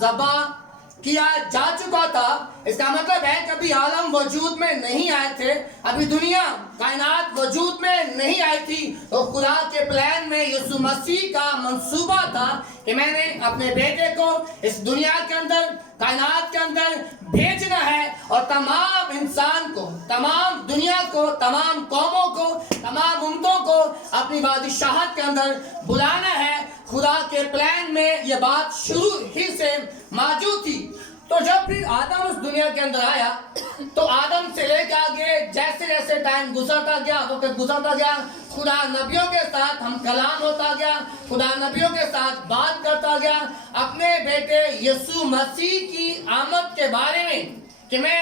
ذبح کیا جا چکا تھا. اس کا مطلب ہے کہ ابھی عالم وجود میں نہیں آئے تھے, ابھی دنیا کائنات وجود میں نہیں آئی تھی. تو خدا کے پلان میں یسوع مسیح کا منصوبہ تھا کہ میں نے اپنے بیٹے کو اس دنیا کے اندر, کائنات کے اندر بھیجنا ہے, اور تمام انسان کو, تمام دنیا کو, تمام قوموں کو, تمام امتوں کو اپنی بادشاہت کے اندر بلانا ہے. خدا کے پلان میں یہ بات شروع ہی سے موجود تھی. تو جب پھر آدم اس دنیا کے اندر آیا تو آدم سے لے کے آگے جیسے جیسے ٹائم گزرتا گیا, وقت گزرتا گیا, خدا نبیوں کے ساتھ ہم کلام ہوتا گیا, خدا نبیوں کے ساتھ بات کرتا گیا اپنے بیٹے یسوع مسیح کی آمد کے بارے میں, کہ میں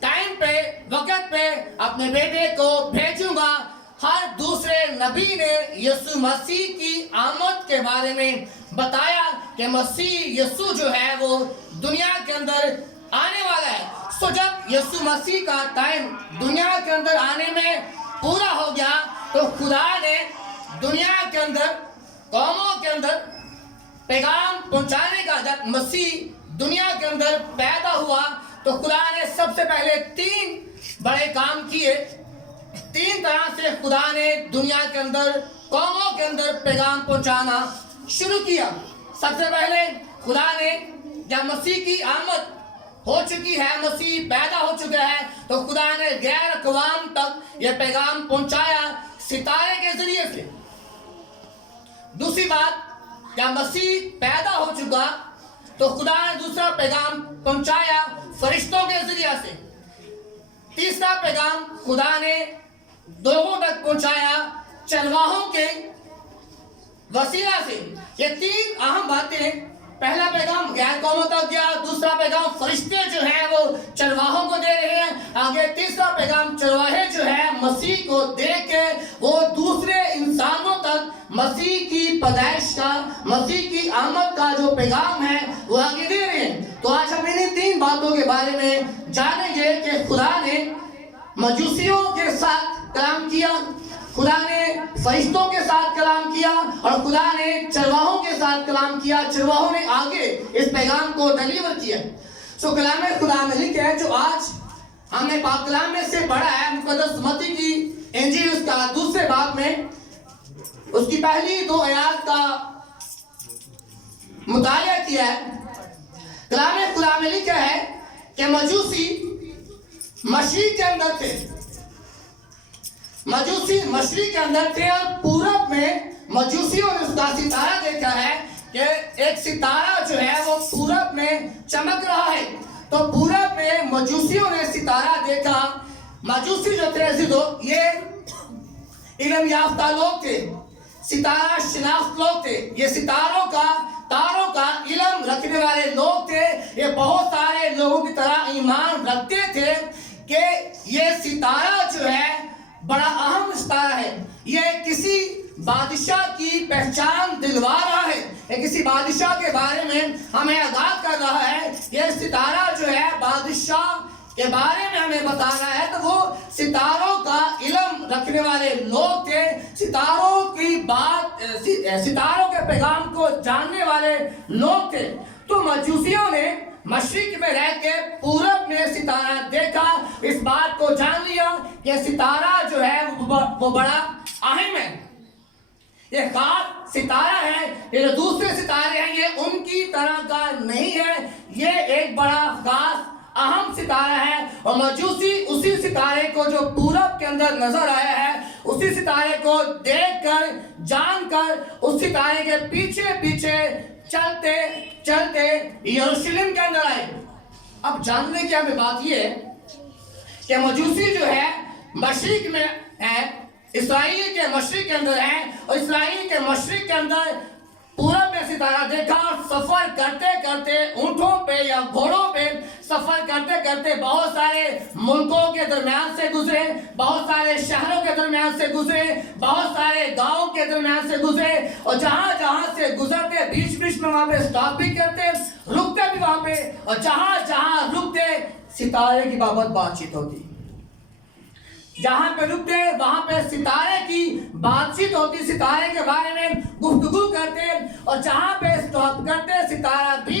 ٹائم پہ, وقت پہ اپنے بیٹے کو بھیجوں گا. ہر دوسرے نبی نے یسوع مسیح کی آمد کے بارے میں بتایا کہ مسیح یسوع جو ہے وہ دنیا کے اندر آنے والا ہے. سو جب یسوع مسیح کا ٹائم دنیا کے اندر آنے میں پورا ہو گیا تو خدا نے دنیا کے اندر, قوموں کے اندر پیغام پہنچانے کا, جب مسیح دنیا کے اندر پیدا ہوا تو خدا نے سب سے پہلے 3 بڑے کام کیے. 3 طرح سے خدا نے دنیا کے اندر, قوموں کے اندر پیغام پہنچانا شروع کیا. سب سے پہلے خدا نے جب مسیح کی آمد ہو چکی ہے, مسیح پیدا ہو چکا ہے, تو خدا نے غیر اقوام تک یہ پیغام پہنچایا ستارے کے ذریعے سے. دوسری بات, جب مسیح پیدا ہو چکا تو خدا نے دوسرا پیغام پہنچایا فرشتوں کے ذریعے سے. تیسرا پیغام خدا نے لوگوں تک پہنچایا چرواہوں کے وسیلہ سے. یہ 3 اہم باتیں. پہلا پیغام غیر قوموں تک گیا, دوسرا پیغام فرشتے جو ہیں وہ چرواہوں کو دے رہے ہیں, آگے تیسرا پیغام چرواہے جو ہے مسیح کو دے کے وہ دوسرے انسانوں تک مسیح کی پیدائش کا, مسیح کی آمد کا جو پیغام ہے وہ آگے دے رہے ہیں. تو آج ہم انہیں 3 باتوں کے بارے میں جانیں گے کہ خدا نے مجوسیوں کے ساتھ کلام کیا, خدا نے فرشتوں کے ساتھ کلام کیا, اور خدا نے چرواہوں کے ساتھ کلام کیا. چرواہوں نے آگے اس پیغام کو ڈلیور کیا. سو کلام خدا میں لکھا ہے, جو آج ہم نے پاک کلام میں سے پڑھا ہے, مقدس متی کی انجیل اس کا 2 باب میں اس کی پہلی 2 آیات کا مطالعہ کیا ہے. کلام خدا میں لکھا ہے کہ مجوسی مشرق کے اندر تھے, مجوسی مشرق کے اندر تھے, اور پورب میں مجوسیوں نے اس کا ستارہ دیکھا ہے کہ ایک ستارہ جو ہے وہ پورب میں چمک رہا ہے. تو پورب میں مجوسیوں نے ستارہ دیکھا. مجوسی جو تھے یہ علم یافتہ لوگ تھے, ستارہ شناخت لوگ تھے, یہ ستاروں کا, تاروں کا علم رکھنے والے لوگ تھے. یہ بہت سارے لوگوں کی طرح ایمان رکھتے تھے کہ یہ ستارہ جو ہے بڑا اہم ستارہ ہے, یہ کسی بادشاہ کی پہچان دلوا رہا ہے, یہ کسی بادشاہ کے بارے میں ہمیں آگاہ کر رہا ہے. یہ ستارہ جو ہے بادشاہ کے بارے میں ہمیں بتا رہا ہے. تو وہ ستاروں کا علم رکھنے والے لوگ تھے, ستاروں کی بات, ستاروں کے پیغام کو جاننے والے لوگ تھے. تو مجوسیوں نے مشرق میں رہ کے پورب میں ستارہ دیکھا, اس بات کو جان لیا کہ ستارہ جو ہے وہ بڑا اہم ہے, یہ خاص ستارہ ہے. یہ دوسرے ستارے ہیں یہ ان کی طرح کا نہیں ہے, یہ ایک بڑا خاص اہم ستارہ ہے. اور مجوسی اسی ستارے کو جو پورب کے اندر نظر آیا ہے, اسی ستارے کو دیکھ کر, جان کر, اس ستارے کے پیچھے پیچھے چلتے چلتے یروشلم کے اندر آئے. اب جاننے کی ہمیں بات یہ ہے کہ مجوسی جو ہے مشرق میں ہے, اسرائیل کے مشرق کے اندر ہے, اور اسرائیل کے مشرق کے اندر پورب میں ستارہ دیکھا, اور سفر کرتے کرتے اونٹوں پہ یا گھوڑوں پہ سفر کرتے کرتے بہت سارے ملکوں کے درمیان سے گزرے, بہت سارے شہروں کے درمیان سے گزرے, بہت سارے گاؤں کے درمیان سے گزرے, اور جہاں جہاں سے گزرتے بیچ بیچ میں وہاں پہ سٹاپ بھی کرتے, رکتے بھی وہاں پہ, اور جہاں جہاں رکتے ستارے کی بابت بات چیت ہوتی. جہاں پہ رکتے وہاں پہ ستارے کی بات چیت ہوتی, ستارے کے بارے میں گفتگو کرتے, اور جہاں پہ سٹاپ کرتے ستارہ بھی